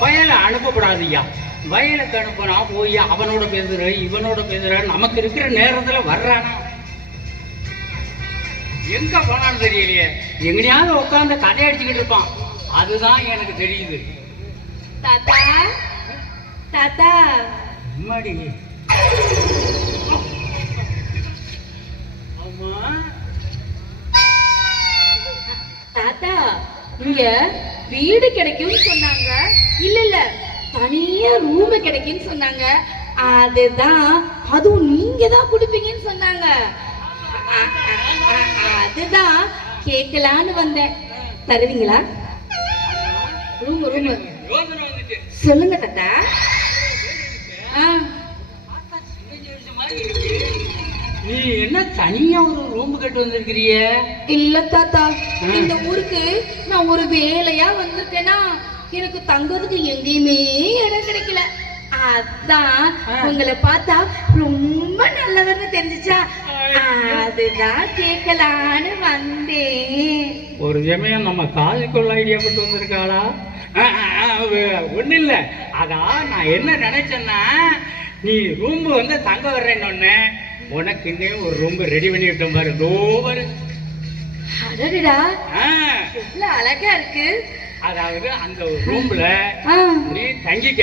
வயலை அனுப்பக்கூடாதுய்யா. வயலுக்கு அனுப்பினா போய் அவனோட பேசுற இவனோட பேசுற நமக்கு இருக்கிற நேரத்துல வர்றானா எங்க போனான்னு தெரியலையே. எங்கனையாவது உட்காந்து கதை அடிச்சுக்கிட்டு இருப்பான். அதுதான் எனக்கு தெரியுது. தாத்தா தாத்தா அம்மாடி. ஆமா தாத்தா, இங்க வீடு கிடைக்கும்னு சொன்னாங்க. இல்ல இல்ல, தனியா ரூம் கிடைக்கும்னு சொன்னாங்க. அதுவும் நீங்க தான் கொடுப்பீங்கன்னு சொன்னாங்க. அதுதான் கேட்கலான்னு வந்தேன். தருவீங்களா? ரூம் சொல்லுங்க தாத்தா. நீ என்ன தனியா ஒரு ரூம் கட்டு வந்திருக்கிறிய? இல்ல தாத்தா, இந்த ஊருக்கு நான் ஒரு வேலையா வந்திருக்கேன்னா எனக்கு தங்கறதுக்கு எங்கேயுமே இடம் கிடைக்கல. அதான் உங்களை பார்த்தா ரொம்ப நல்லவர்னு தெரிஞ்சுச்சா, அதுதான் கேட்கலான்னு வந்தேன். ஒரு சமயம் நம்ம காதுக்குள்ள ஐடியா போட்டு வந்திருக்காளா? ஒண்ணு இல்ல. அதான் நான் என்ன நினைச்சேன்னா, நீ ரூம் வந்து தங்க வர்றேன்னு உனக்கு இன்னும் ஒரு ரூம் ரெடி பண்ணி விட்டோம் பாரு. டோவர் அடடா, எவ்வளவு அழகா இருக்கு. அதாவது அந்த ரூம்ல நீ தங்கிக்க.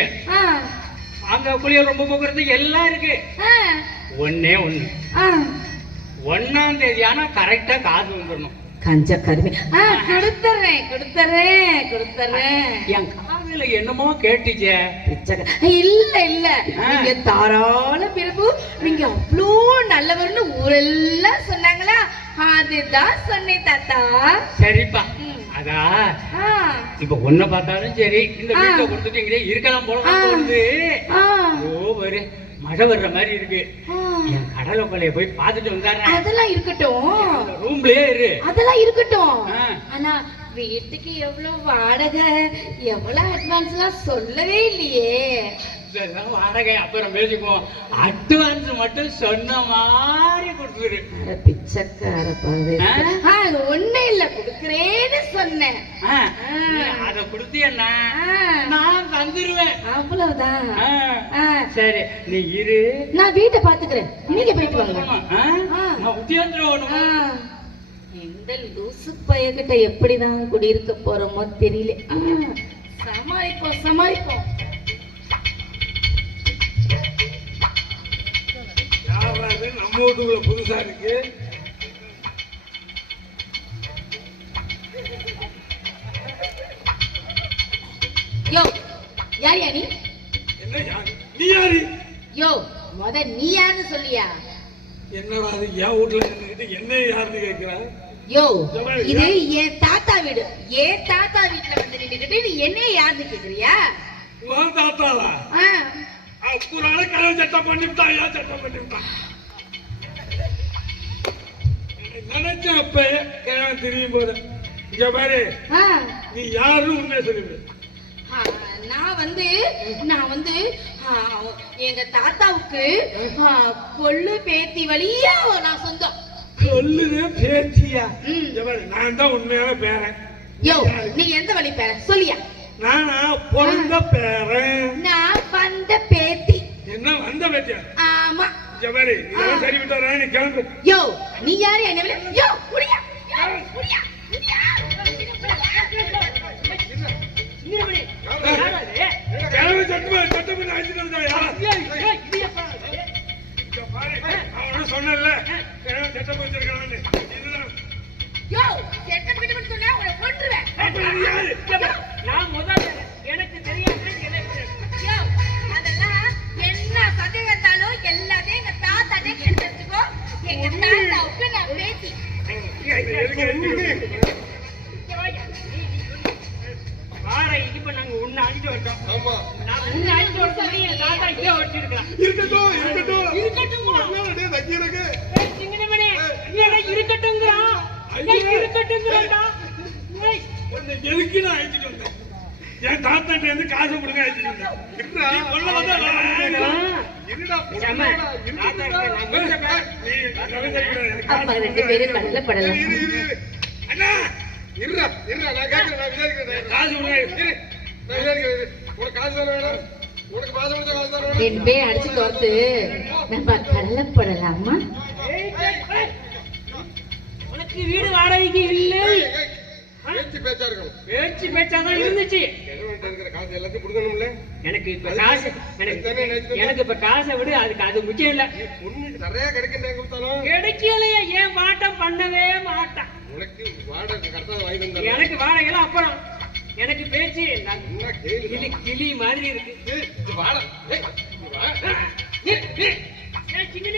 அங்க குளிய ரொம்ப போக்குறது எல்லாம் இருக்கு. ஒன்னே ஒண்ணு, 1ஆம் தேதி ஆனா கரெக்டா காசு வந்துடணும். கஞ்ச கருமி. கொடுத்துறேன். என் காதுல என்னமோ கேட்டுச்சே. இல்ல இல்ல, நீங்க தாராள பிரபு, நீங்க அவ்வளோ நல்லவர்னு ஊரெல்லாம் சொன்னாங்களா, அதுதான் சொன்னேன் தாத்தா. சரிப்பா. அதா இப்ப ஒன்ன பார்த்தாலும் சரி, இந்த வீட்டை கொடுத்துட்டு இங்கே இருக்கலாம் போல தோணுது. ஓவரு மழை வர்ற மாதிரி இருக்கு. என் கடலை கொலைய போய் பார்த்துட்டு வந்தாரு. அதெல்லாம் இருக்கட்டும், ரூம்லயே இரு. அதெல்லாம் இருக்கட்டும். ஆனா வீட்டுக்கு எவ்வளவு வாடகை, எவ்வளவு அட்வான்ஸ் எல்லாம் சொல்லவே இல்லையே. வாடகை அப்புறம் பேசிக்குவோம். அட்வான்ஸ் மட்டும் சொன்ன மாதிரி கொடுத்துரு. பிச்சைக்கார ஒண்ணு இல்ல, கொடுக்குறேன்னு சொன்னேன். அத கொடுத்தியன்னா நான் தந்துருவேன். அவ்வளவுதான். சரி நீ இரு, நான் வீட்டை பாத்துக்கிறேன். நீங்க போயிட்டு வாங்க. நான் உத்தியோகம் எந்த லூசு பையன்கிட்ட எப்படிதான் குடியிருக்க போறோமோ தெரியல. சமாளிப்போம். நம்ம வீட்டுக்குள்ள புதுசா இருக்கு. யோ, யாரியா நீ? என்ன நீ யாரு? யோ, நீ யாருன்னு சொல்லியா? என்னடா அது என் வீட்டுல இருந்துகிட்டு என்ன யாருன்னு கேட்கிறா? யோ, இது என் தாத்தா வீடு. என் தாத்தா வீட்டுல வந்து நின்னுக்கிட்டு நீ என்ன யாருன்னு கேக்குறியா? உன் தாத்தாளா? அப்புறால கதவு சட்டம் பண்ணிவிட்டான். நினைச்சேன் அப்பயே கிழமை தெரியும் போது. இங்க பாரு, நீ யாருன்னு உண்மையை சொல்லுங்க. நான் வந்து எங்க தாத்தாவுக்கு கொள்ளு பேத்தி வழியா நான் சொந்தம். கொள்ளுதே பேத்தியா? நான் தான் உண்மையான பேரன். யோ, நீ எந்த வழி பேரன் சொல்லியா? நானா பிறந்த பேரன். நான் வந்த பேத்தி. என்ன வந்த பேத்தியா? ஆமா. ஜபாரி, இதெல்லாம் சரி விட்டு வரேன். நீ கிளம்பு. யோ, நீ யாரு? என்ன விட? யோ, குடியா. கிளம்பு. சட்டம் பண்ணி அழைச்சிட்டு வந்தாயா? அவன சொன்னல சட்டம் வச்சிருக்கான்னு. இதுதான் யோ, சட்டம் பண்ணி சொன்னா உன்னை கொன்றுவேன். நான் முதல்ல எனக்கு தெரியாம யோ, அதெல்லாம் என்ன சந்தேகத்தாலும் எல்லாத்தையும் எங்க தாத்தாட்டே கேட்டு வச்சுக்கோ. எங்க தாத்தாவுக்கு நான் பேத்தி. இப்ப நாங்க உன்னை அழிச்சு வந்தோம். ஆமா, நான் உன்னை அழிச்சு வர சொல்லி என் தாத்தா இங்கே வச்சிருக்கலாம். இருக்கட்டும். எதுக்கு நான் அழைச்சிட்டு வந்தேன்? என் தாத்தாட்ட இருந்து காசு கொடுங்க அழைச்சிட்டு வந்தேன். அப்பா ரெண்டு பேரும் நல்ல படலாம். அண்ணா, காசு கொடுங்க. காசு தானே வேணும்? உனக்கு மாசம் முடிச்ச காசு தானே வேணும்? ரெண்டு பேரும் அடிச்சு தோர்த்து நம்ம கடலை போடலாமா? உனக்கு வீடு வாடகைக்கு இல்லை. பேச்சு பேச்சா இருக்கணும். பேச்சு பேச்சாதான் இருந்துச்சு. கிழவன்ட்ட இருக்கிற காசு எல்லாத்தையும் கொடுக்கணும்ல. எனக்கு இப்ப காசு எனக்கு இப்ப காசை விடு, அதுக்கு அது முக்கியம் இல்ல. பொண்ணுக்கு நிறைய கிடைக்கின்ற கொடுத்தாலும் கிடைக்கலையே, ஏன் பாட்டம் பண்ணவே மாட்டான். உனக்கு வாடகை கரெக்டா வாங்கி தந்தாலும் எனக்கு வாடகைலாம் அப்புறம், எனக்கு பேச்சு என்ன கேளு. கிளி கிளி மாதிரி இருக்கு. வாடகை சின்ன